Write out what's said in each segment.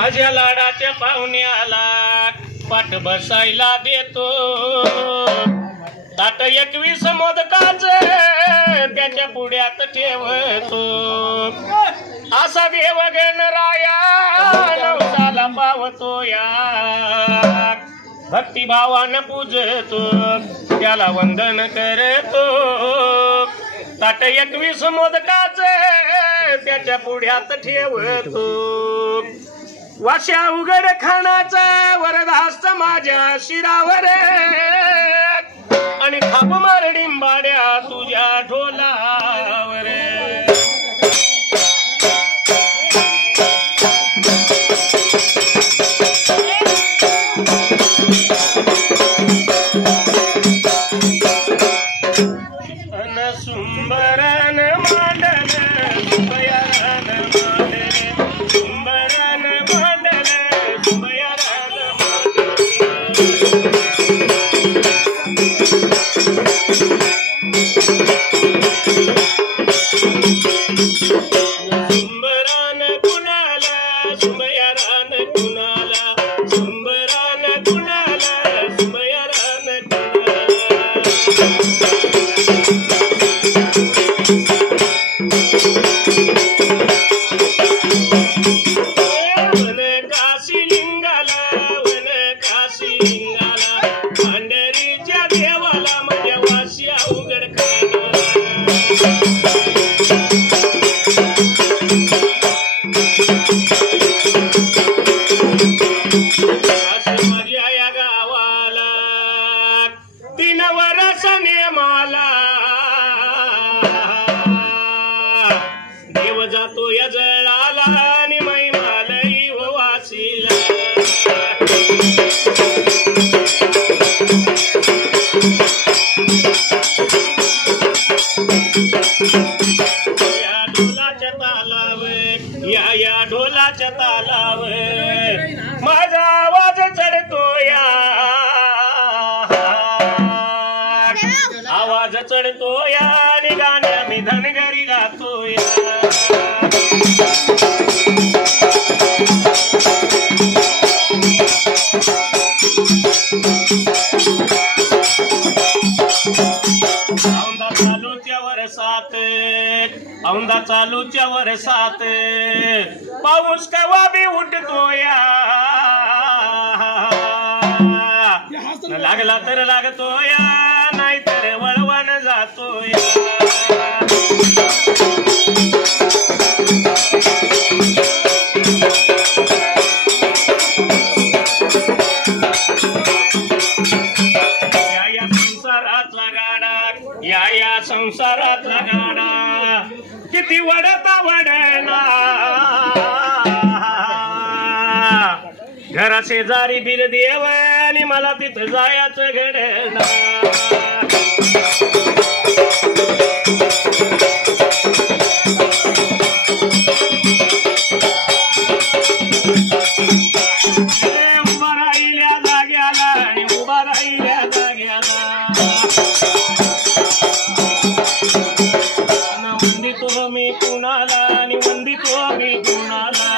माझ्या लाडाच्या पाहुण्याला पाठ बसायला देतो ताट 21 मोदकाच त्याच्या पुढ्यात ठेवतो असा देव गणराया नवसाला पावतो या भक्तिभावानं पूजतो त्याला वंदन करतो ताट 21 मोदकाच त्याच्या पुढ्यात ठेवतो वाश्या उघड खानाचा वरदास्त माझ्या शिरावर आणि थाप मार डिंबाड्या तुझ्या ढोलावर सुंबरन मांडल सुंबयारन मांडल सुंबरन मांडल सुंबयारन सुंबरान कुणाला सुंबयारन कुणाला सुंबरान कुणाला सुंबयारन कुणाला भांडरीच्या देवाला माझ्या वाश्या उघड माझ्या या गावाला 3 वर्षाने मला देव जातो या जळाला आणि मैमालई वासीला या ढोलाच्या तालावर माझा आवाज चढतो या आवाज चढतो या आणि गाण्या मी धनगरी गातो या औंधा चालूच्या वर्षात पाऊस कवा बी उठतो या लागला तर लागतो या नाहीतर वळवण जातो या या संसारातला गाडा किती वडता वडना घरा शेजारी बिर देव आणि मला तिथं जायचं घडना उभा राहिल्या जाग्याला आणि उभा राहिल्या जाग्याला वंदितो मी कुणाला आणि वंदितो मी कुणाला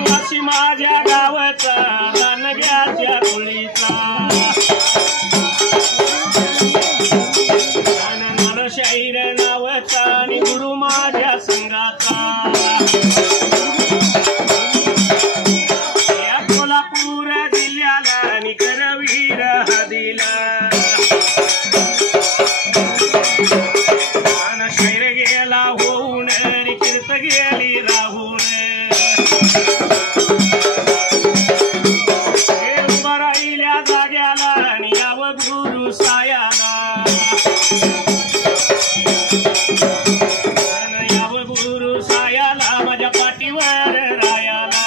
वाशी माझ्या गावाचा दानग्याच्या कुळीचा शाहीर नावाचा आणि गुरु माझ्या संघाचा या कोल्हापूर जिल्ह्याला आणि करवीर हदीला आणि शाहीर गेला होऊन आणि कीर्त गेली राहून जाग्याला आणि यावं गुरु सायाला यावं गुरु सायाला माझ्या पाठीवर रायाला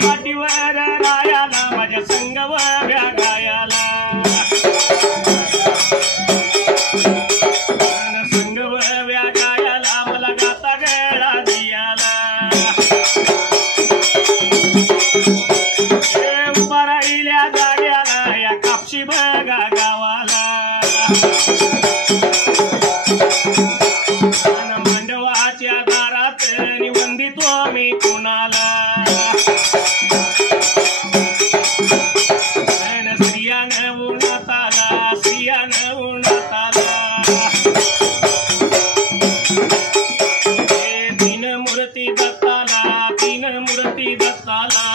पाठीवर रायाला माझ्या संगव्या गायाला संगव्या गायाला मला गाता गळा दियाला उभा राहिल्या जाग्याला या कापशी बघा गावाला मांडवाच्या दारात निवंदितो मी कुणाला स्त्रियानं उन्हात आला स्त्रियानं उन्हात आला तीन मूर्ती दत्ताला तीन मूर्ती दत्ताला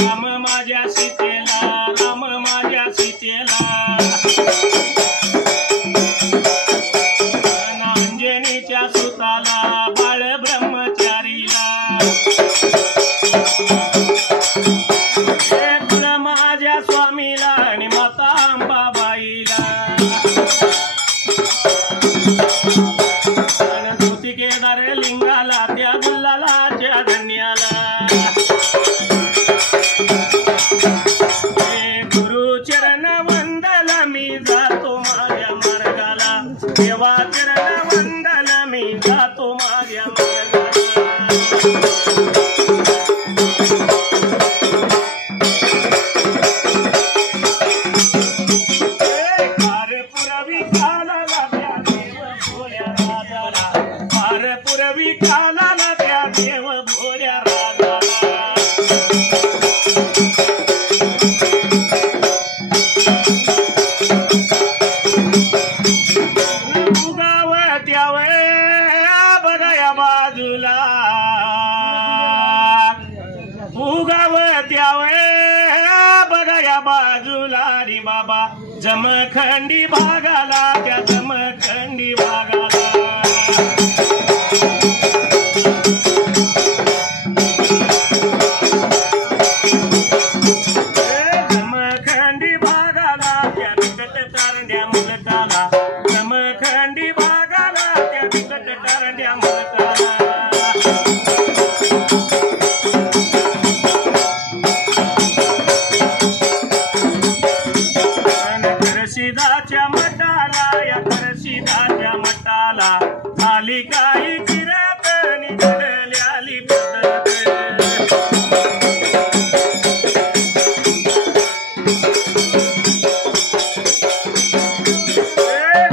राम माझ्या सीतेला राम माझ्या सीतेला अंजनीच्या सुताला बाळ ब्रह्मचारीला माझ्या स्वामीला आणि माता अंबाबाईला केदार लिंगाला त्या गुल्लालाच्या धन्याला गुरुचरण वंदला मी जातो माझ्या मार्गाला देवा चरण वंदला मी जातो माझ्या पुरवी कालाला त्या देव भोऱ्या राजाला उगावत्यावे बऱ्या बाजूला उगावत्यावे बऱ्या बाजूला रे बाबा जमखंडी भागाला त्या जमखंडी भागाला जमखंडी भागाला त्या बिकट कारंड्या मुलकाला जमखंडी भागाला त्या बिकट कारंड्या मुलकाला करशिदाच्या मठाला या करशिदाच्या मठाला झाली काही चिरात निघडल्याली पद्धत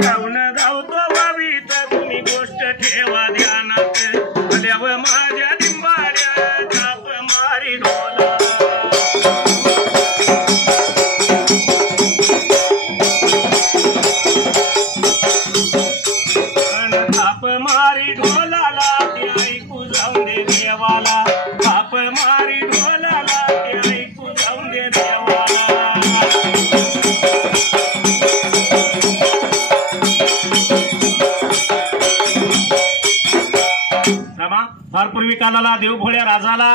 गाऊन गावतो वावीत तुम्ही गोष्ट ठेवा ध्यानात आल्यावर माझ्या लिंबाड्या ताप मारी ढोला ताप मारी ढोलाला ते ऐकू जाऊन दे देवाला ताप मारी ढोलाला ते ऐकू जाऊन दे देवाला फार पूर्वी कालाला देवभोळ्या राजाला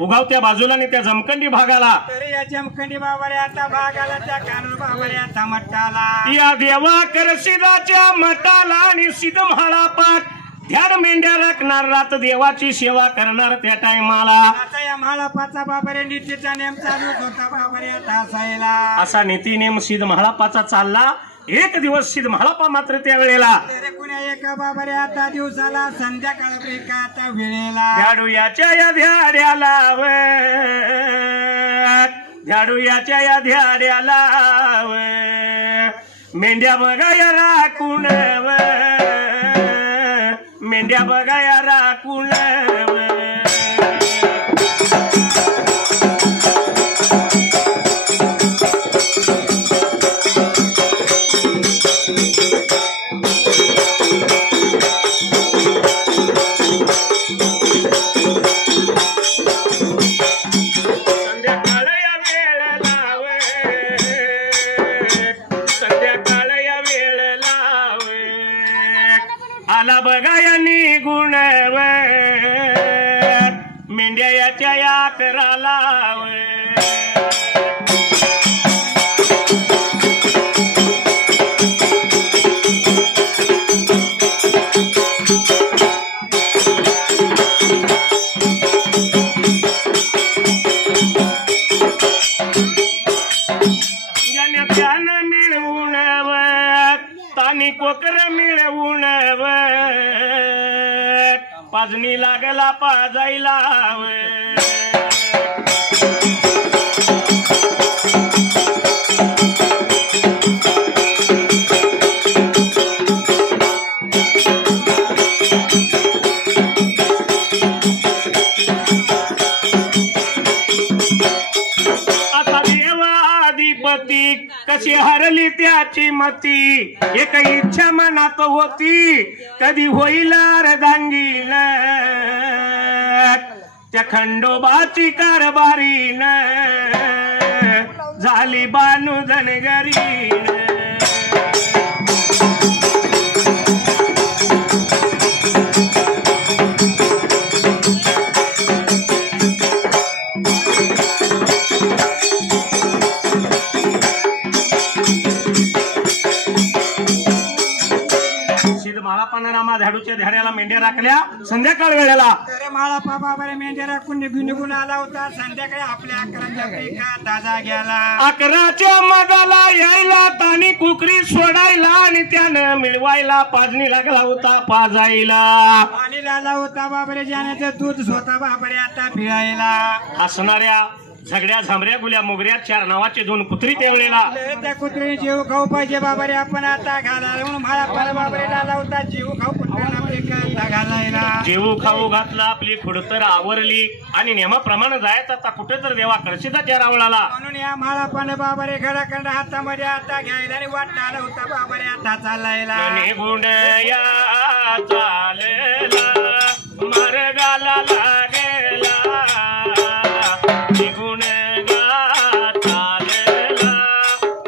उगावत्या बाजूला आणि त्या जमखंडी भागाला या जमखंडी बाबारे आता भागाला त्या कानूर बाबारे आता मठाला या देवा करशिदाच्या मठाला आणि सिद्धमहाळा पाठ ध्यान मेंढ्या राखणार रात देवाची सेवा करणार त्या टायमाला आता या महाळापाचा बाबारे नीतीचा नेम चालू होता बाबारे आता असायला असा नीती नेम सिद्धमहाळापाचा चालला एक दिवस सिद्धमहाळापा मात्र त्या वेळेला कुण्या एका बाबारे आता दिवसाला संध्याकाळ का आता वेळेला झाडू याच्या या ध्याड्याला झाडू याच्या या ध्याड्याला मेंढ्या बघाया राखून मेंढ्या बघाया राखून कोकर मिळवून पाजणी लागला पाजायला कशी हरली त्याची मती एक इच्छा मनात होती कधी होईल अर्धांगीन त्या खंडोबाची कारभारीन झाली बानू धनगरीन माळापानारामा झाडूच्या झाड्याला मेंढ्या राखल्या संध्याकाळ वेळेला अरे माळा बाबा बरे मेंढ्या राखून निघून आला होता संध्याकाळी आपल्या 11च्या ताजा गेला 11च्या मधाला यायला तानी कुकरी सोडायला आणि त्यानं मिळवायला पाजणी लागला होता पाजायला आणि लाला होता बाबरे जाण्याचं दूध स्वतः बाबरे आता फिरायला असणाऱ्या सगळ्या झांबऱ्या गुल्या मुगऱ्या 4 नावाचे 2 कुत्री त्यावेळेला त्या कुत्रीने जीव खाऊ पाहिजे बाबरे आपण आता घालायला म्हणून मला बाबरे लाला होता जीव खाऊ कुत्र्याला घालायला जीव खाऊ घातला आपली खुडतर आवरली आणि नियमाप्रमाणे जायचं आता कुठे तर देवा करशीचा रावळाला म्हणून या माळापान बाबरे घराकडे हातामध्ये आता घ्यायला आणि वाटला होता बाबरे आता चालायला निघून या चालेला मार्गाला लागेला निघून गा चालेला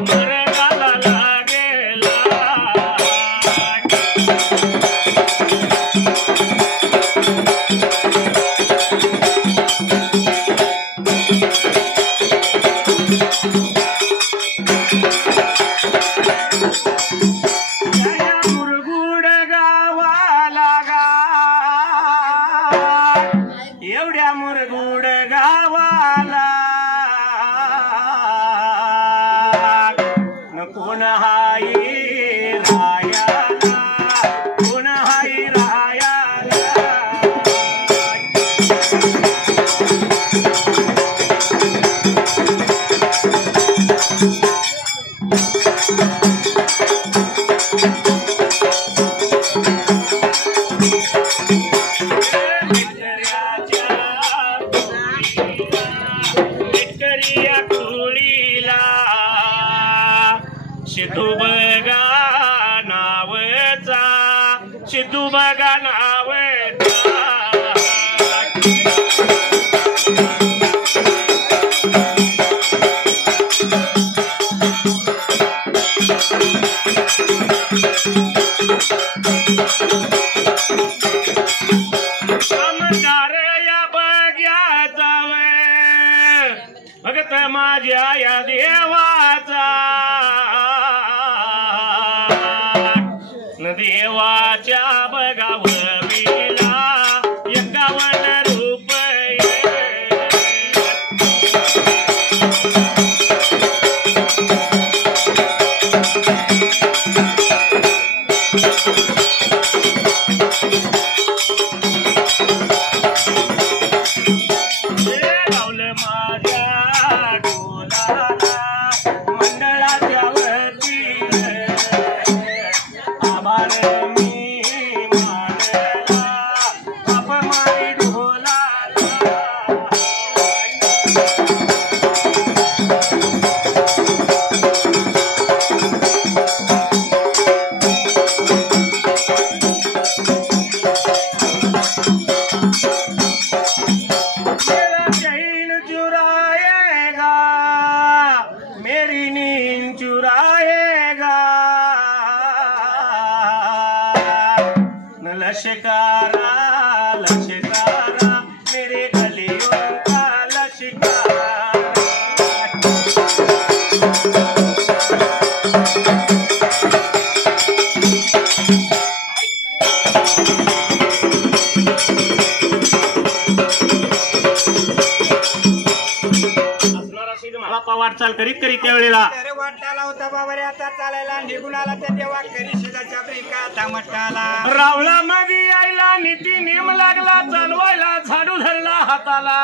मार्गाला लागेला मुरगुड गावाला एवढ्या मुरगुड गावाला कोण हाई रायाला कोण हाई रायाला सिद्धू बगा नावचा सिद्धू बगा नावचा कामगार या बग्याचा भगत माझ्या या देवाचा देवाच्या बगावर बिला 51 रुपये लावलं माझ्या डोलाला मंडळाच्या सीध महाळापा वाटचाल करीत करीत त्यावेळेला अरे वाटाला होता बाबा रे आता चालायला निघून आला तर देवा करी शिदाच्या ब्रेका थांबटाला रावला मध्ये यायला नीती नेम लागला चालवायला झाडू धरला हाताला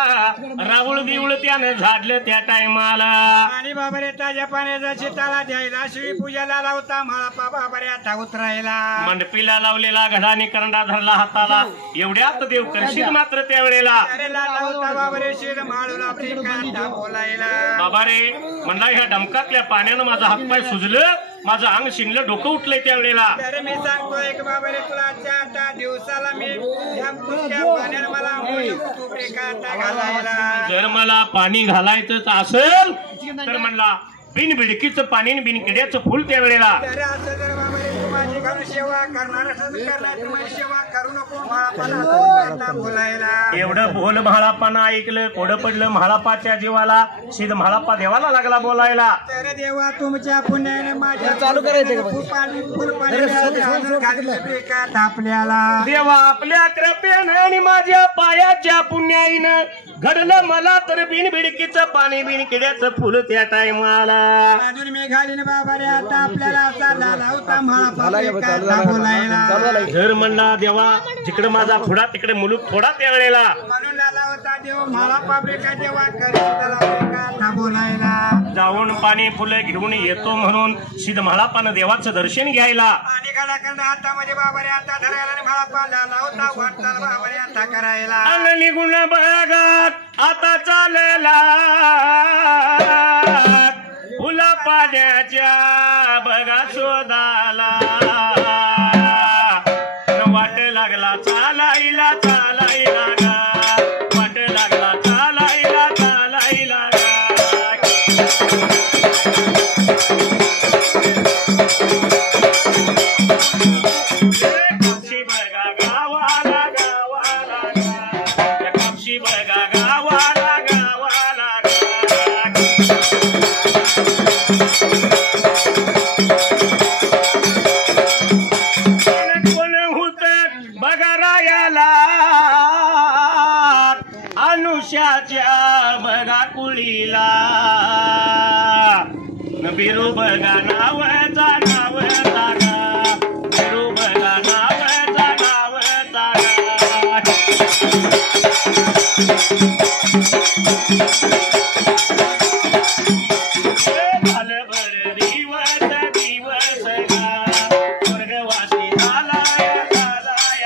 रावळ बिवळ त्यानं झाडलं त्या टायमाला आणि बाबा रे ताज्या पाण्याचा शिताला द्यायला शिवी पूजाला लावता महाळापा बाबा रे आता उतरायला मंडपीला लावलेला घडाने करंडा धरला हाताला एवढ्यात देव करशील मात्र त्यावेळेला अरे लाला होता बाबा रे शिर माळूला ब्रेका बोलायला बाबा रे म्हणला ह्या डमकातल्या पाण्यानं माझं हातपाय सुजलं माझं अंग शिनलं डोकं उठलंय त्यावेळेला अरे मी सांगतोय की बाबा रे तुला 4 दिवसाला मी या पुढच्या पाण्यानं मला तू ब्रेका घालायला जर मला पाणी घालायचं असेल तर म्हणला बिन बिडकीचं पाणी आणि बिन किड्याचं फुल त्यावेळेला अरे असं जर बाबा रे तू माझी घालून सेवा करणार असं करणार तू माझी सेवा करू नको महाळापाला बोलायला एवढं बोल म्हाळापानं ऐकलं कोडं पडलं म्हाळापाच्या जीवाला सीध म्हाळापा देवाला लागला बोलायला तर देवा तुमच्या पुण्याने माझ्या चालू करायचं फुल पाणी आपल्याला देवा आपल्या कृपेनं आणि माझ्या पायाच्या पुण्याईनं घडलं मला तर बिन बिडकीचं पाणी बिन किड्याचं फुल त्या टायमाला अजून मी घालीन बाबा रे आता आपल्याला असा झाला होता महाळापा बोलायला घर म्हणला देवा जिकडे माझा खुडा तिकडे मुलूक थोडा त्यावेळेला म्हणून झाला होता देव महाळापा ब्रेका देवा करी बोलायला जाऊन पाणी फुलं घेऊन येतो म्हणून सिद्ध म्हाळापानं देवाचं दर्शन घ्यायला आणि गडाखंड हातामध्ये बाबा रे आता धरायला आणि महाळापा झाला होता वाटताल बाबा रे आता करायला आणि निघून बघत आता चालला फुला पाण्याच्या बघा शोधाला वाट लागला चालायला चालायला वाट लागला चालायला चालायला कापशी बघा गावाला गावाला कापशी बघा गावाला गावाला कोण होत बघा रायाला अनुष्याच्या बघा कुळीला बिरू बघा नावचा नावचा बिरू बघा नावचा नावचा झालं बर दिवस दिवस स्वर्गवासी झालाय झालाय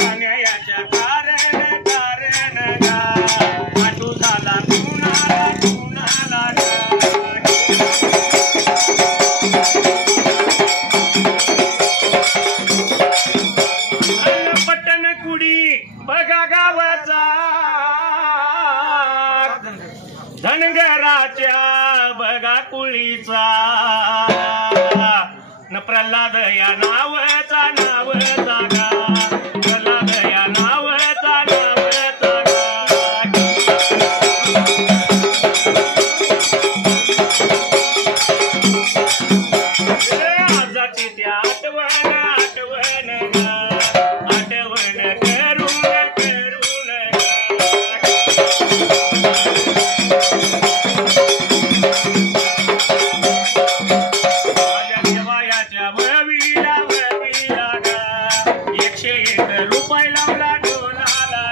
गाण्याच्या कारण कारण आठू झाला कुणाला कुणाला पटन कुडी बघा गावाचा धनगराच्या बघा कुळीचा न प्रल्हाद या नावचा नावचा प्रल्हाद या नावचा नावचा आजाची त्या आठवण आठवण आठवण करून करून माझ्या देवायाच्या ववीला ववीला 101 रुपये लावला डोलाला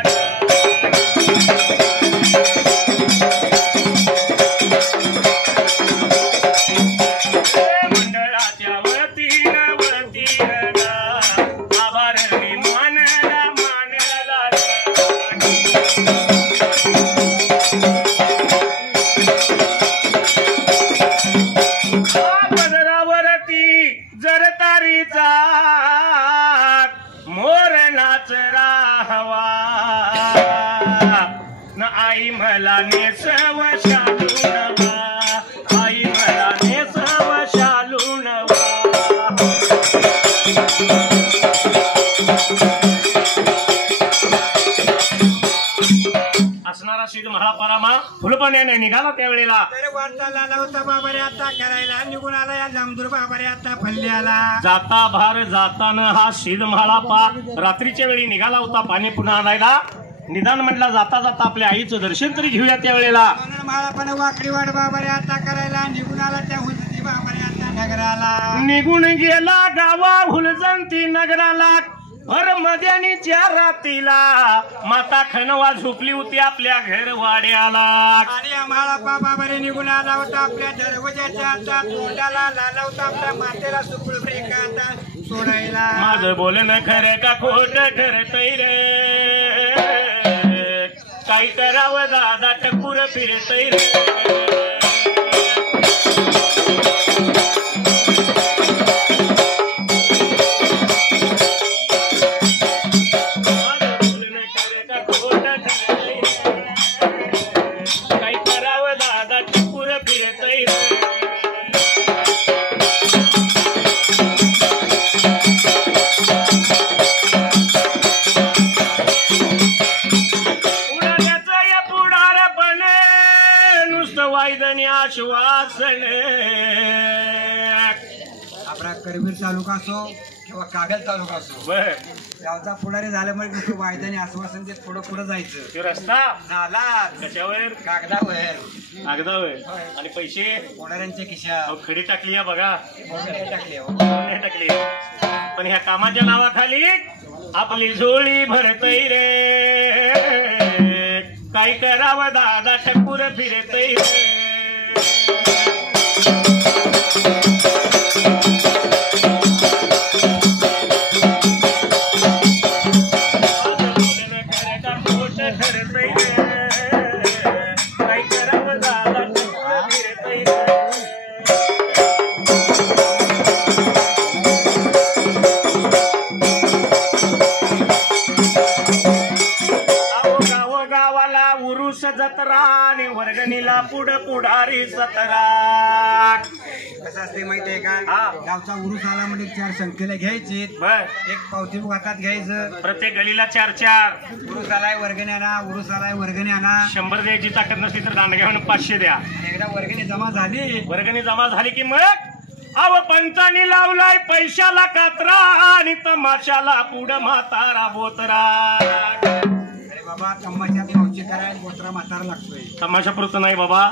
मंडळाच्या वतीनं वतीनं आभार मी मानला मानला पदरावरती जर तारीचा मोर नाच राहवा न आई मला नेसव शालू नवा आई मला नेसव शालू नवा असणारा सिद्ध महाळापारामा फुलपण पाहुण्याने निघाला त्यावेळेला तर वाटचाल आला होता बाबा रे आता करायला निघून आला या जामदूर बाबा रे आता फल्ल्याला जाता भार जाताना हा शिदमाळा पाक रात्रीच्या वेळी निघाला होता पाणी पुन्हा आणायला निदान म्हटला जाता जाता आपल्या आईचं दर्शन तरी घेऊया त्यावेळेला म्हणून मला पण वाकडी वाट बाबा रे आता करायला निघून आला त्या हुलती बाबा रे आता नगराला निघून गेला गावा हुलजंती नगराला भर मध्यानीच्या रातीला माता खणवा झोपली होती आपल्या घरवाड्याला आणि आम्हाला बाबा रे निघून आला होता आपल्या दरवाजाच्या आता तोंडाला लाला होता आपल्या मातेला सुकळ ब्रेक आता सोडायला माझं बोलणं खरं का खोट ठरतय रे काय करावं दादा टपूर फिरतय रे आश्वासन आपला करवीर तालुका असो किंवा कागल तालुका असो बर गावचा पुढारी झाल्यामुळे नुसतं वायदाने आश्वासन देत पुढं पुढं जायचं तो रस्ता झाला कशावर कागदावर कागदावर आणि पैसे पुढाऱ्यांच्या खिशात अहो, खडी टाकली आहे बघा टाकले नाही टाकली पण ह्या कामाच्या नावाखाली आपली झोळी भरतय रे काय करावं दादा टपूर फिरतय रे जत्रा आणि वर्गणीला पुढारी सतरा कसं असते माहितीये का गावचा उरूस आला म्हणजे 4 संख्येला घ्यायचे बर एक पावती हातात घ्यायचं प्रत्येक गलीला 4 उरूस आलाय वर्गणी आणा उरूस आलाय वर्गणी आणा 100 द्यायची ताकद नसली तर दांडग्या म्हणून 500 द्या एकदा वर्गणी जमा झाली की मग अव पंचानी लावलाय पैशाला कात्रा आणि तमाशाला पुढं म्हातारा बोतरा बाबा तमाशा पावची करायला बोत्रा म्हातारा लागतोय तमाशा पुरतं नाही बाबा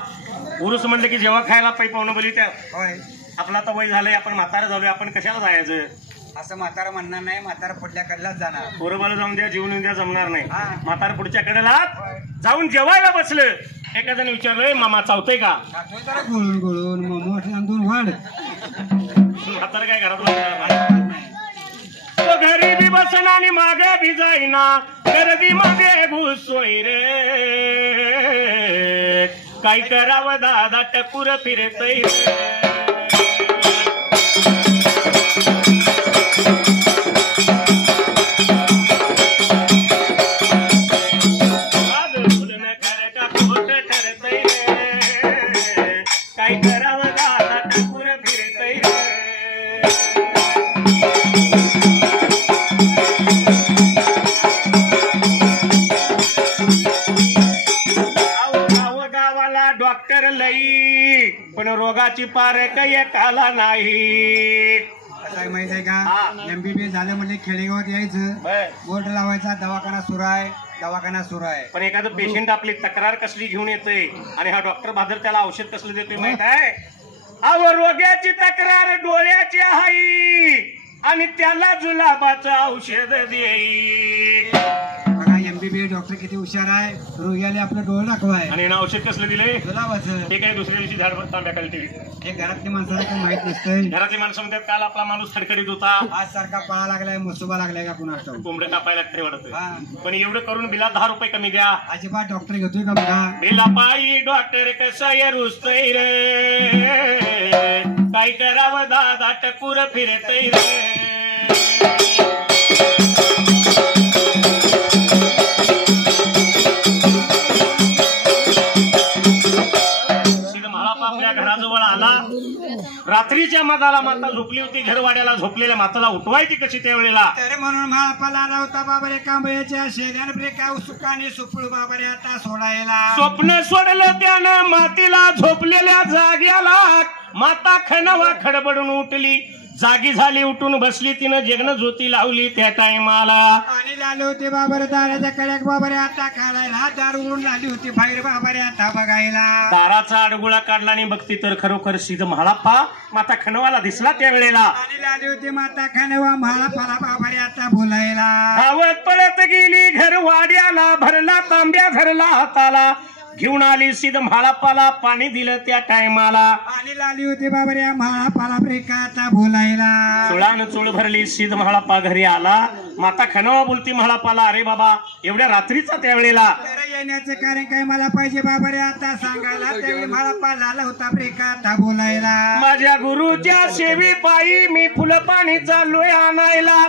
उरूस म्हणलं की जेव्हा खायला पै पाहुणं बोली त्या होय आपला आता वय झालंय आपण म्हातारा झालोय आपण कशाला जायचं असं म्हातारा म्हणणार नाही म्हातारा पुढल्या कडेलाच जाणार पोरबाला जाऊन द्या जीवन द्या जमणार नाही म्हातारा पुढच्या कडेला जाऊन जेवायला बसलं एखाद्याने विचारलंय मामा चावतंय का जरा गोळून गोळून मोठं 2 वाढ म्हातारा काय घरात तो घरी बी बसना आणि मागे बी जाईना गर्दी मागे घुसोय रे काय करावं दादा टपूर फिरतय काय करावं दादा टपूर फिरतय डॉक्टर लई पण रोगाची पार काही काला नाही काय माहित आहे का MBBS झालं म्हणजे खेडेगावात यायचं बोर्ड लावायचा दवाखाना सुरू आहे पण एखादं पेशंट आपली तक्रार कसली घेऊन येतोय आणि हा डॉक्टर बहादर त्याला औषध कसलं देतोय माहित आहे अहो रोग्याची तक्रार डोळ्याची आहे आणि त्याला जुलाबाचं औषध देई MBBS डॉक्टर किती हुशार आहे रोग्याला आपलं डोळं दाखवाय आणि औषध कसलं दिलंय जुलाबाचं हे काय दुसऱ्या दिवशी झाड तांब्या खाली ठेवी हे घरातल्या माणसाला काही माहित नसतंय घरातली माणसं म्हणतात काल आपला माणूस खडखडीत होता आज सारखा पळा लागलाय मुसुबा लागलाय का कुणास ठाऊक कोंबडे कापायला लागते वाटत पण एवढं करून बिला 10 रुपये कमी द्या अजिबात डॉक्टर घेतोय का बघा बिला पायी डॉक्टर कसं ये रुसतय रे काय करावं दादा टपूर फिरतय रे आपल्या घराजवळ आला रात्र रात्रीच्या मधाला माता झोपली होती, घरवाड्याला झोपलेल्या माताला उठवायची कशी त्यावेळेला? तर म्हणून महापाला आला होता बाबा रे कांबळ्याच्या शेल्यान ब्रेका सुखाने सुपळ बाबा रे आता सोडायला. स्वप्न सोडलं त्यानं मातीला, झोपलेल्या जाग्याला माता खणवा खडबडून उठली, जागी झाली, उठून बसली, तिनं जगन ज्योती लावली त्या टायमाला. आणि लाले होते बाबर दाराच्या कड्याक बाबारे आता खायला, दार उडून लाली होती बाहेर बाबारे आता बघायला. दाराचा अडगुळा काढला आणि बघती तर खरोखर सिद्ध म्हाळाप्पा माता खणवाला दिसला त्यावेळेला. आणि लाली होती माता खणवा म्हाळाप्पाला बाबारे आता बोलायला. धावत पळत गेली घर वाड्याला, भरला तांब्या धरला हाताला, घेऊन आली सिद्ध म्हाळाप्पाला, पाणी दिलं त्या टायमाला. आणि लाली होती बाबारे म्हाळाप्पाला ब्रेका आता बोलायला. चुळान चुळ भरली, सिद्ध म्हाळाप्पा घरी आला. माता खणवा बोलती म्हाळाप्पाला, अरे बाबा एवढ्या रात्रीचा त्यावेळेला तर येण्याचं कारण काय मला पाहिजे बाबारे आता सांगायला. त्यावेळी म्हाळाप्पा लाला होता ब्रेका आता बोलायला. माझ्या गुरुच्या सेवी पायी मी फुलं पाणी चाललोय आणायला,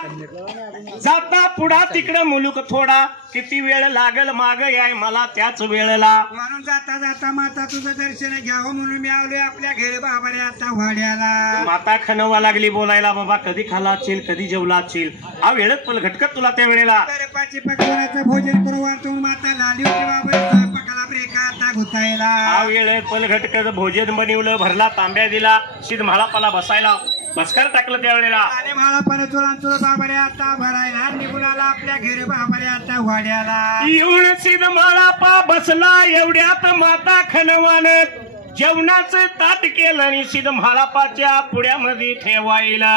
जाता पुढा तिकडं मुलूक थोडा, किती वेळ लागल माग याय मला त्याच वेळेला. म्हणून जाता जाता माता तुझं दर्शन घ्यावं म्हणून मी आलोय आपल्या घरी बाबारे आता वाड्याला. माता खणवा लागली बोलायला, बाबा कधी खाला चिल, कधी जेवला चिल, हा वेळच पल घटकत तुला त्या वेळेला. तर पाची पकवानाचं भोजन करू वाटून माता लाली होती बाबारे स्वयंपाकाला ब्रेका आता घुसायला. हा वेळ पल घटकत भोजन बनवलं, भरला तांब्या दिला, सिद्ध म्हाळाप्पाला बसायला बसकार टाकलं त्यावेळेला. आणि म्हाळाप्पाने चुळान चुळ बाबारे आता भरायला निघून आला आपल्या घरी बाबारे आता वाड्याला. येऊन सिद्ध म्हाळाप्पा बसला, एवढ्यात माता खणवानं जेवणाचं ताट केलं आणि सिद्ध म्हाळाप्पाच्या पुढ्यामध्ये ठेवायला.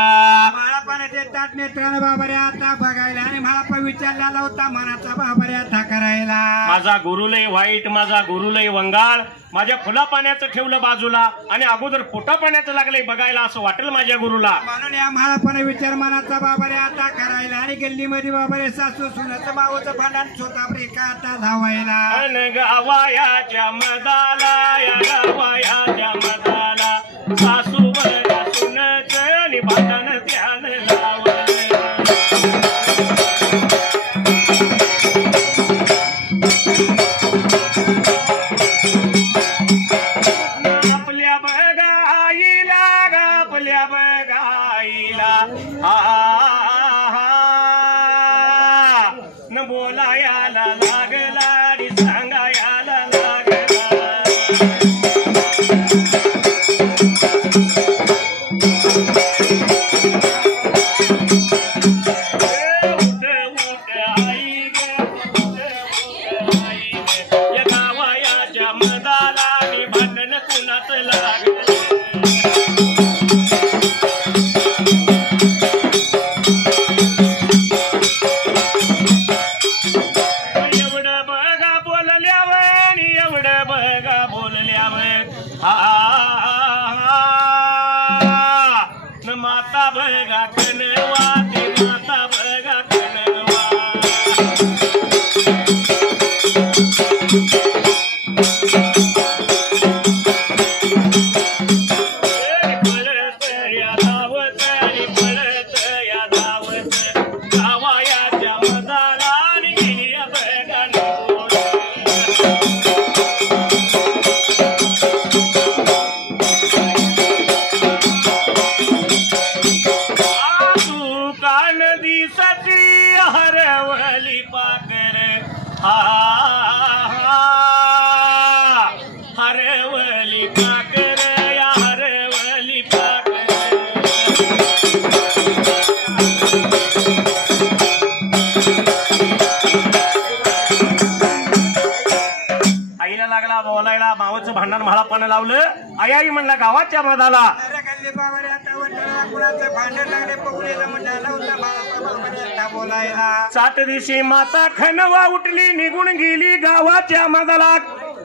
म्हाळाप्पाने ते ताट नेत्रानं बाबारे आता बघायला. आणि म्हाळाप्पा विचारलेला होता मनाचा बाबारे आता करायला. माझा गुरु लय वाईट, माझा गुरु लय वंगाळ, माझ्या फुला पाण्याचं ठेवलं बाजूला आणि अगोदर पोटा पाण्याचं लागलंय बघायला, असं वाटेल माझ्या गुरुला. म्हणून या म्हाळाप्पाने विचार मनाचा बाबारे आता करायला. आणि गल्लीमध्ये बाबारे सासू सुनाचं मावचं भांडण स्वतः ब्रेका आता धावायला. अन गावायाच्या मदाला, या गावायाच्या मदाला, सासू बळा सुनचं आणि भांडण ध्यान लावलं. आपल्या बघाईला, आपल्या बघाईला न बोलायला लागला आणि सांगायला लागला. उठ उठ आई ग, उठ उठ आई ग, या गावायाच्या मदाला आणि भांडण कुणाच लागलं. एवढं बघा बोलल्यावर, एवढं बघा बोलल्यावर न माता बघा कणवा, ती माता बघा कणवा. पळत या धावत आणि पळत या धावत, गावायाच्या मदाला आणि या बघा निघून. आजू कान दिसती हरवली पाकर, हरवली पाकर, या हरवली पाकर. आईला लागला बोलायला, मावचं भांडण म्हाळाप्पानं लावलं. आई आई म्हणला गावाच्या मधाला. अरे गल्ली बाबारे आता वडिलांना कुणाचं भांडण लागले पकडलेलं म्हणाला होता म्हाळाप्पा बाबारे आता बोलायला. सात दिवशी माता खणवा उठली, निघून गेली गावाच्या मधाला.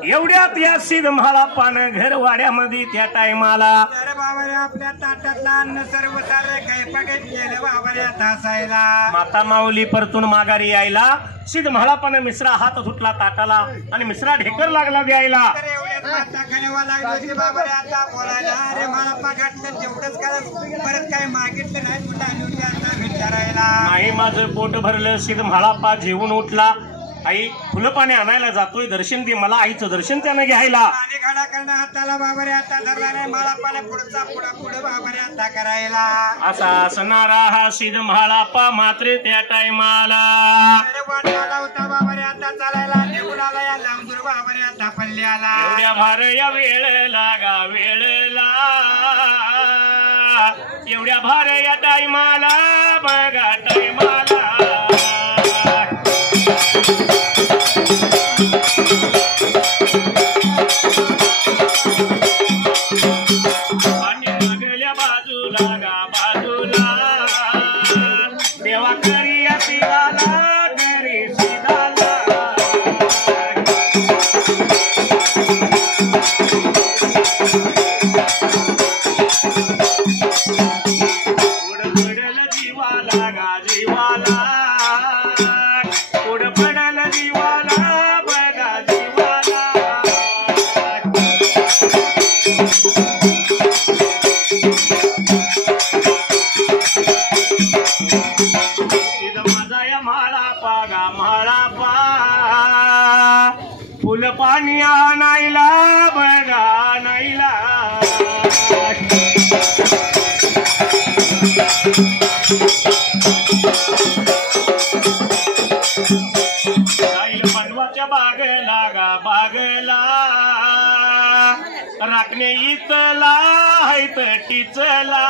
एवढ्यात या सिद्ध म्हाळाप्पानं घर वाड्यामध्ये त्या टायमाला. अरे बाबारे आपल्या ताटातलं अन्न सर्व सारं काही पगत केलं बाबारे आता हसायला. माता माऊली परतून माघारी यायला. सिद्ध म्हाळाप्पानं मिश्रा हात धुतला ताटाला आणि मिश्रा ढेकर लागला द्यायला. तर एवढ्यात माता खणवा लागली होती बाबारे आता बोलायला. अरे म्हाळाप्पा घातलं तेवढंच करत परत काही मागितलं नाही, कुठं आली होती आता विचारायला. नाही माझं पोट भरलं. सिद्ध म्हाळाप्पा जेवून उठला. आई फुलं पाणी आणायला जातोय, दर्शन दे मला, आईचं दर्शन त्यानं घ्यायला. आणि घडा करणं हाताला बाबा रे आता धरला नाही, मला पाला पुढचा पुढं बाबा रे आता करायला. असा असणारा हा सिद्ध म्हाळाप्पा मात्र त्या टायमाला अरे वाटाला होता बाबा रे आता चालायला निघून आला या लांबूर बाबा रे आता पल्ल्याला. एवढ्या भार या वेळेला गा वेळेला, एवढ्या भार या टायमाला बघा टायमाला. आणि मागल्या बाजूला गा बाजूला देवा करी या शिवाला करी शिदाला. फुल पाणी आणायला बघा नाईला. पांडवाच्या बागेला गा बागेला राखणे इथला हैत टिचला.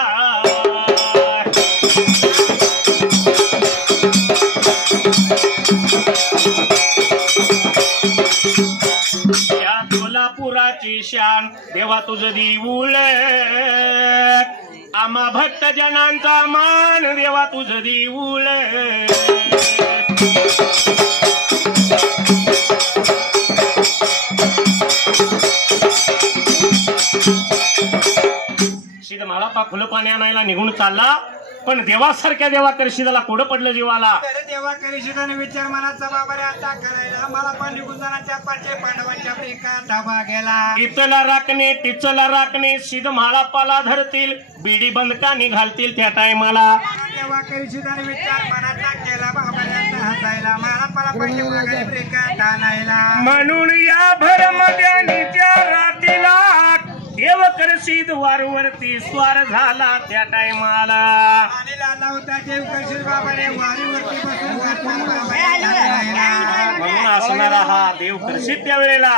या कोल्हापुराची शान देवा तुझं देऊळ, आम्हा भक्त जनांचा मान देवा तुझं देऊळ. सिद्ध म्हाळाप्पा फुलं पाणी आणायला निघून चालला, पण देवासारख्या देवा करशिदाला कोडं पडलं जीवाला. देवा करशिदाने विचार मनाचा बाबा रे आता करायला, मला पण निघून जाणार त्या पाचशे पांडवांच्या ब्रेका धाबा गेला. इथला राखणे टिचला राखणे सिद्ध म्हाळाप्पाला धरतील, बिडी बंदका घालतील त्या टायमाला. देवा करशिदाने विचार मनाचा केला बाबा रे आता हसायला, मला पाला ब्रेका ताणायला. म्हणून या भरमध्यानीच्या रातीला देव करशीद वारवरती स्वार झाला त्या टायमाला. आणि लाला होता देव करशीद बाबा रे वारीवरती बसून म्हणून असणारा हा देव करशीद त्या वेळेला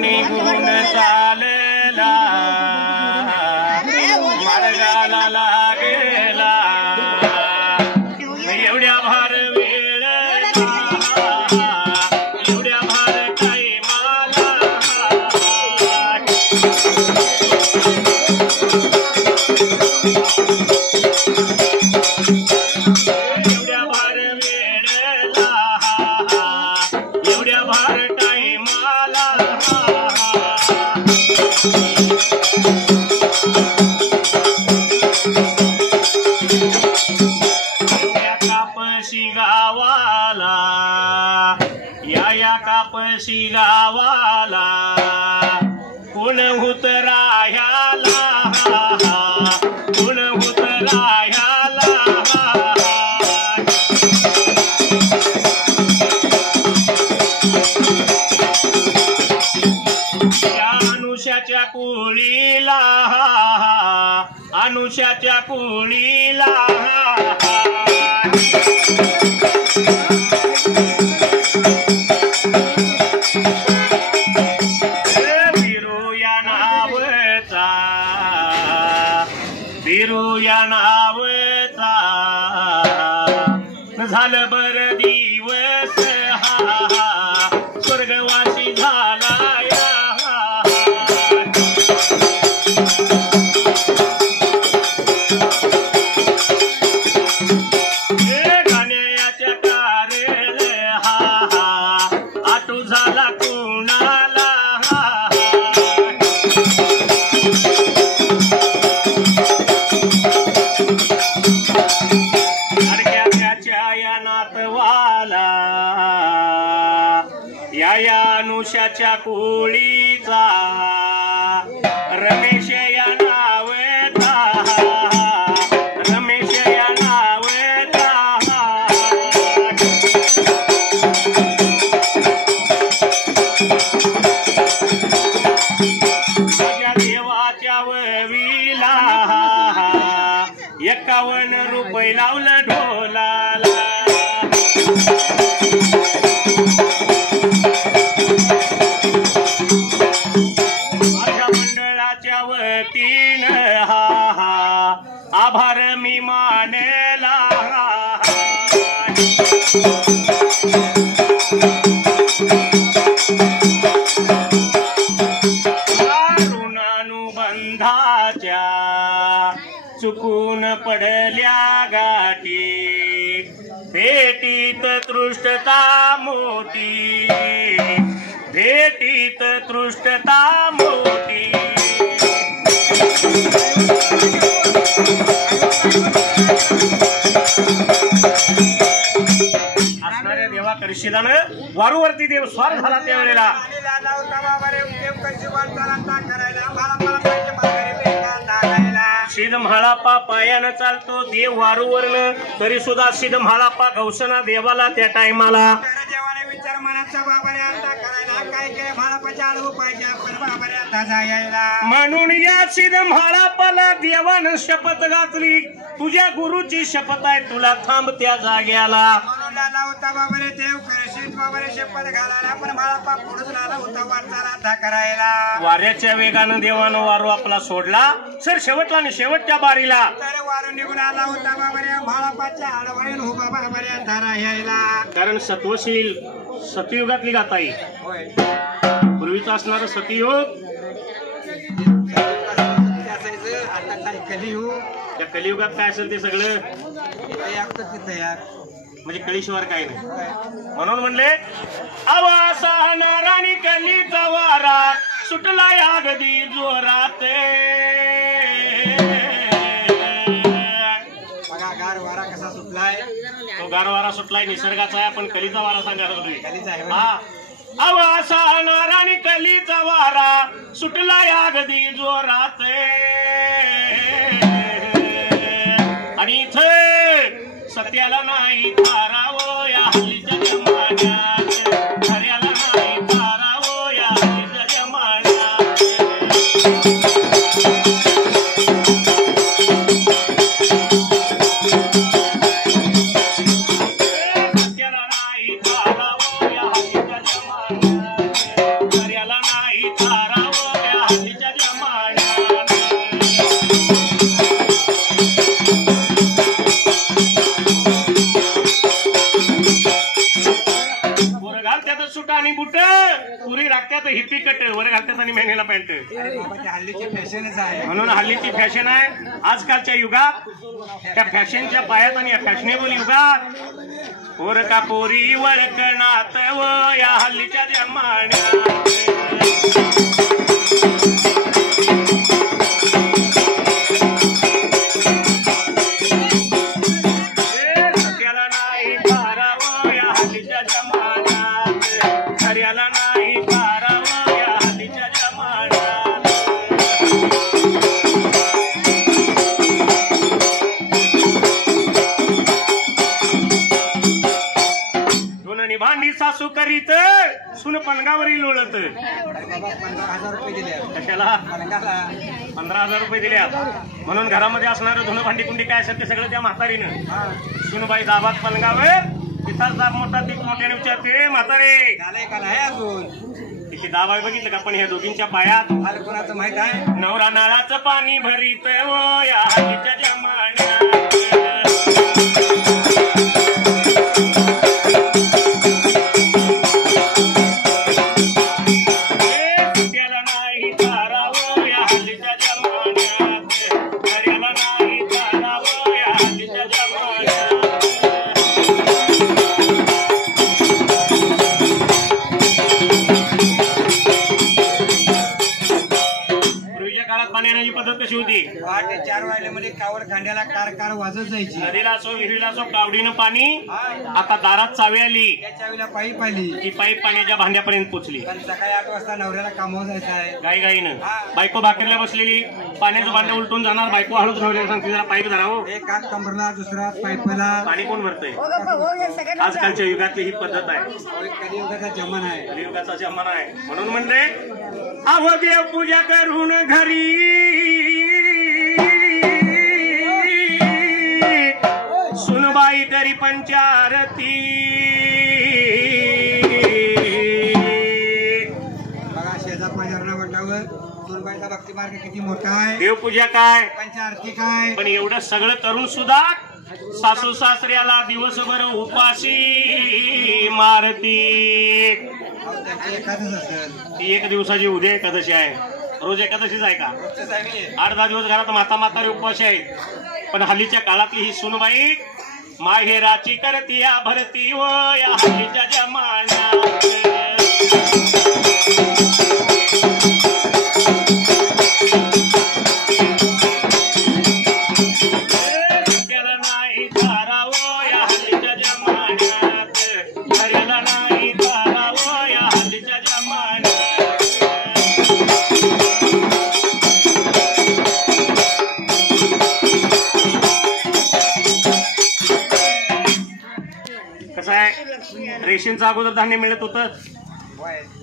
निघून चालला मार्गाला लागेला. एवढ्या भार कापशी गावाला कोण होत राह्याला, कोण होत राह्याला. या अनुष्याच्या कुळीला, अनुष्याच्या कुळीला बिरू या नावचा झालं बर दिवस हा स्वर्गवासी झाला या. गाण्याच्या कारेल हा आटू झाला कुणाला. या अनुष्याच्या कोळीचा रमेश या नावचा, रमेश या नाव 51 रुपये लावलं ढोलाला. माझ्या मंडळाच्या वतीनं हा हा आभार मी मानेला. ऋणानुबंधाच्या चुकून पडल्या गाठी भेटीत तृष्टता मोठी भेटीत तृष्टता मोठी. असणाऱ्या देवा करशिदानं वारूवरती देव स्वार झाला त्यावेळेला सिद्ध म्हाळापा पायानं चालतो देव वारूवरनं तरी सुद्धा सिद्ध म्हाळापा गौसना देवाला त्या टायमाला देवाने विचार मनाचा बाबारे आता करायला काय काय म्हाळापाच्या आडवं पाहिजे आपण बाबारे आता जायला. म्हणून या सिद्ध म्हाळापाला देवानं शपथ घातली तुझ्या गुरुची शपथ आहे तुला थांब त्या जाग्याला. म्हणून लाला होता बाबारे देव करशील बाबारे शपथ घालायला पण म्हाळापा पुढून लाला होता वाचाला आता करायला. वाऱ्याच्या वेगानं देवानं वारू आपला सोडला सर शेवटला आणि शेवटच्या बारीला तर वारू निघून आला होता बाबारे म्हाळापाच्या आडवाईन हो बाबारे आता राहायला. कारण सत्वशील सतयुगातली गाताई होय पूर्वीचं असणारं सतयुग असायचं आता काय कलियुग त्या कलियुगात काय असेल ते सगळं तयार म्हणजे कळीशिवार काय नाही. म्हणून म्हणले आवासा नाराणी कलीचा वारा सुटला अगदी जोरात. बघा गार वारा कसा सुटलाय तो गार वारा सुटलाय निसर्गाचा आहे आपण कलीचा वारा सांगायला कलीचा आहे. हा आवासा नाराणी कलीचा वारा सुटला अगदी जोरात. आणि इथं सत्याला नाही तारावो या हल्लीच्या जमान्यात खऱ्याला नाही तारावो या हल्लीच्या जमान्यात. सत्याला नाही तारावो या हल्लीच्या जमान्यात खऱ्याला नाही तारावो या हल्लीच्या जमान्यात. सुट आणि बुट पुरी राखत्यात हिप्पी कट वर घालतात आणि मेहनेला पॅन्ट. हल्लीची फॅशनच आहे म्हणून हल्लीची फॅशन आहे आजकालच्या युगात. त्या फॅशनच्या पायात आणि या फॅशनेबल युगात पोर का पोरी वळकणात व या हल्लीच्या जमान्यात. सत्याला नाही तारावं या हल्लीच्या जमान्यात खऱ्याला नाही तारावं या हल्लीच्या जमान्यात. दोन भांडी सासू करीत सुन पलंगावरील लोळत. 15,000 रुपये दिले कशाला 15,000 रुपये दिल्या. म्हणून घरामध्ये असणारं धुणं भांडी कुंडी काय असेल ते सगळं त्या म्हातारीनं सुनबाई दाबात पलंगावर तिथाच दाब मोठा तीच मोठ्याने विचारते म्हातारे झालंय का नाही अजून तिची दाब आहे बघितलं का. पण ह्या दोघींच्या पायात मला कोणाचं माहित आहे नवरा नाळाचं पाणी भरीत व या हल्लीच्या जमान्यात. त्याला नाही तारावं या हल्लीच्या जमान्यात खऱ्याला नाही तारावं या हल्लीच्या जमान्यात. पूर्वीच्या काळात पाणी येण्याची पद्धत कशी होती. पहाटे 4 वाजल्यामध्ये कावड खांद्याला कार कार वाजत जायची. नदीला असो विहिरीला असो कावडीनं पाणी. आता दारात चावी आली त्याच्या वेळेला पाईप आली ती पाईप पाण्याच्या भांड्यापर्यंत पोचली. पण सकाळी 8 वाजता नवऱ्याला कामावर जायचं आहे. गाईनं बायको भाकरीला बसलेली पाण्याचं भांडं उलटून जाणार बायको हळूच राहिलेली सांगते जरा पाईप धरावं. एक हात कंबरला दुसरा पाईपला. पाणी कोण भरतंय. आजकालच्या युगातली ही पद्धत आहे. कलियुगाचा जमाना आहे. कलियुगाचा जमाना आहे. म्हणून म्हणले अहो देव पूजा करून घरी पंचारती बघा शेजार माझ्या वटावर सुरबाईचा भक्ती मार्ग किती मोठा आहे. देवपूजा काय पंचारती काय. पण एवढं सगळं करून सुद्धा सासू सासऱ्याला दिवसभर उपाशी मारती. एखादच असेल ती एक दिवसाची उद्या एकादशी आहे. रोज एकादशीच आहे का? 8-10 दिवस घरात माता म्हातारे उपाशी आहेत. पण हल्लीच्या काळातली ही सुनबाई माहेराची करती या भरती व या हल्लीच्या जमान्यात. रेशनचं अगोदर धान्य मिळत होतं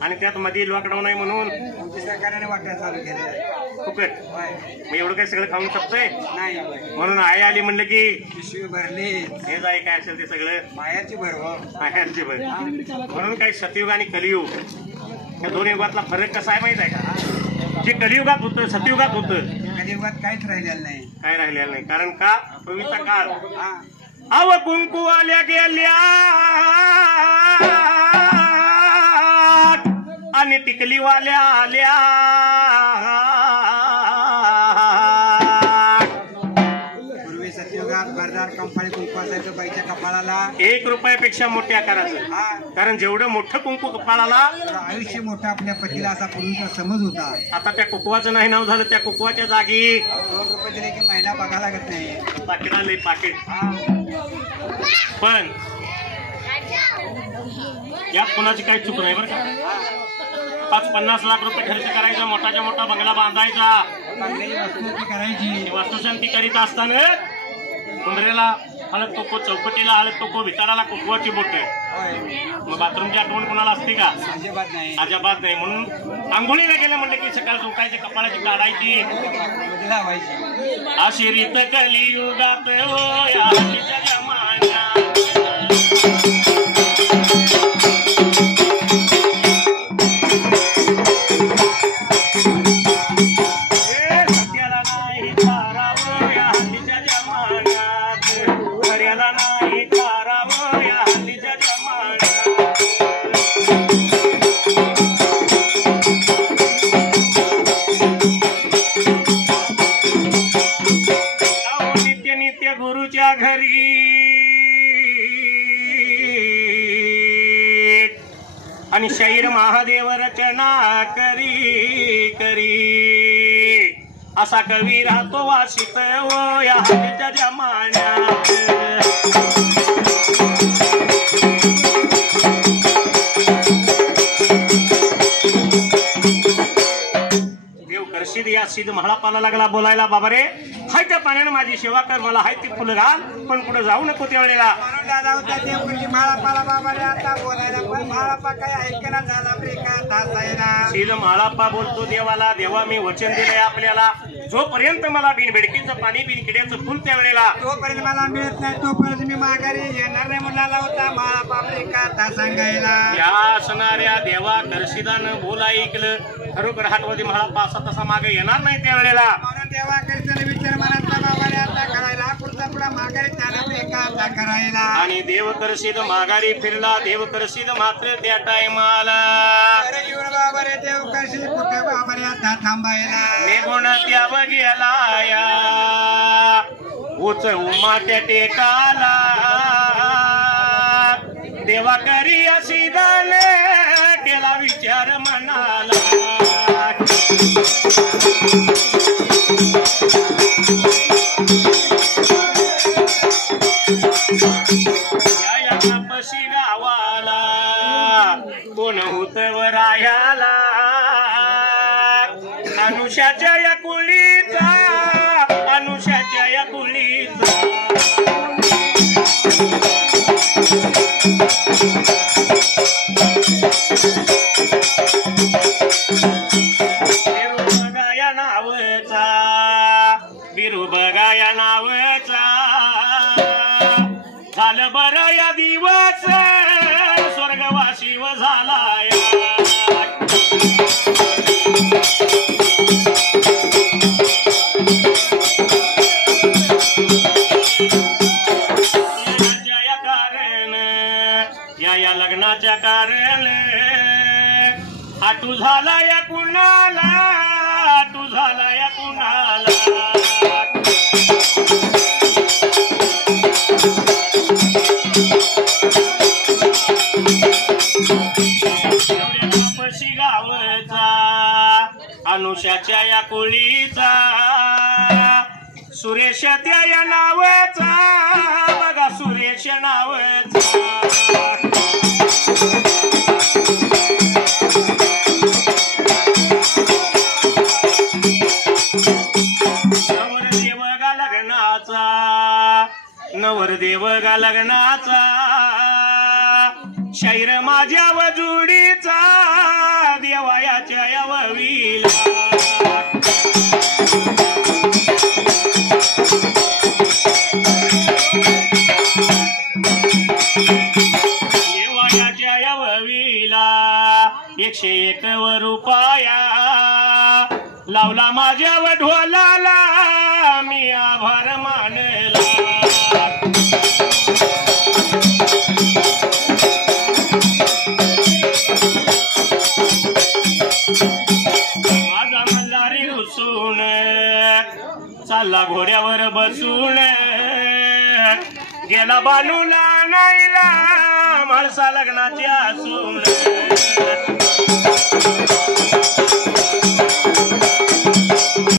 आणि त्यात मध्ये लॉकडाऊन आहे म्हणून सरकारने वाटण्या चालू केल्या फुकट. मग एवढं काही सगळं खाऊन शकतोय नाही. म्हणून आई आली म्हणलं की पिशवी भरली हे जाय काय असेल ते सगळं मायाची भरव माहेरची भर. म्हणून काही सतयुग आणि कलियुग या दोन युगातला फरक कसा आहे माहित आहे का? जे कलियुगात होतं सतयुगात होतं कलियुगात काहीच राहिलेलं नाही. काय राहिलेलं नाही. कारण का पवित्र काळ हा अव कुंकू आल्या गेल्या आणि टिकलीवाल्या आल्या. पूर्वी सतयुगात भरदार कंपाळी कुंकू असायचं बाईच्या कपाळाला 1 रुपयापेक्षा मोठ्या आकाराचं. हा कारण जेवढं मोठं कुंकू कपाळाला आयुष्य मोठं आपल्या पतीला असा पूर्वीचा समज होता. आता त्या कुकवाचं नाही नाव झालं. त्या कुकवाच्या जागी 2 रुपये दिले की महिना बघा लागत नाही. पाकिट आले पाकिट. हा पण यात कोणाची काही चूक नाही बरं का? 50 लाख रुपये खर्च करायचा मोठाच्या मोठा बंगला बांधायचा बांधलेली वस्तू करायची. वास्तुशांती करीत असताना कुंडरेला हळद कोको चौकटीला हळद कोको भिताडाला कोकवाची बोट. मग बाथरूमची आठवण कोणाला असते का? अजिबात नाही. अजिबात नाही. म्हणून आंघोळीला गेलं म्हणलं की सकाळ झोपायची कपाळाची काढायची लावायची. अशी रीत कलियुगात हो या हल्लीच्या जमान्यात. सत्याला नाही तारावं या हल्लीच्या जमान्यात. खऱ्याला नाही तारावं या हल्लीच्या जमान्यात. नित्य नित्य गुरुच्या घरी आणि शैर महादेव रचना करी करी असा कवी राहतो वासित व या हल्लीच्या जमान्यात. देव करशीद या सिद्ध म्हाळापाला लागला बोलायला. बाबा रे हाय त्या पाण्यानं माझी सेवा कर. मला हाय ती फुलं घाल पण पुढे जाऊ नको त्या वेळेला. म्हणून दादा होता देवकरची म्हाळापाला बाबा रे आता बोलायला. पण म्हाळापा काय ऐकना झाला ब्रेका तासायला. सिद्ध म्हाळापा बोलतो देवाला. देवा मी वचन दिलंय आपल्याला जोपर्यंत मला बिनबेडकीचं पाणी बिनकिड्याचं फुल त्या वेळेला तोपर्यंत मला मिळत नाही तोपर्यंत मी माघारी येणार नाही. मुलाला होता म्हाळापा ब्रेका तास सांगायला. या असणाऱ्या देवा करशिदानं बोला ऐकलं. खरोखर हातवधी म्हाळापा असा तसा मागे येणार नाही त्या वेळेला. म्हणून देवा करताना विचार मनातला बाबा रे आता करायला. पुढचा पुढा माघारी त्याला ब्रेका आता करायला. आणि देव करशीद माघारी फिरला. देव करशीद मात्र त्या टायमाला अरे येऊन बाबा रे देव करशील कुठे बाबा रे आता थांबायला. निघून त्याव गेला या उच उमाट्या टेकाला. देवा करी अशी दान केला विचार मनाला. या कापशी गावाला कोण होत रायाला. अनुषाच्या या कुळीचा अनुषाच्या या कुळीचा. बिरुबगा नावचा बिरुबगा नावचा झालं बर दिवस स्वर्गवासी व झालाय या लग्नाच्या कारण आटू झाला या कुणाला आटू झाला या कुणाला कापशी गावचा अनुषाच्या या कुळीचा सुरेश त्या या नावाचा बघा सुरेश नावाचा नवरदेव गा लग्नाचा शैर माझ्या वजुडीचा देवायाच्या यावीला देवायाच्या यावीला 101 रुपया लावला माझ्या ढोलाला मी आभार मानला माझा मल्हारी रुसून चालला घोड्यावर बसून गेला बालूला नाहीला माणसा लग्नाची असून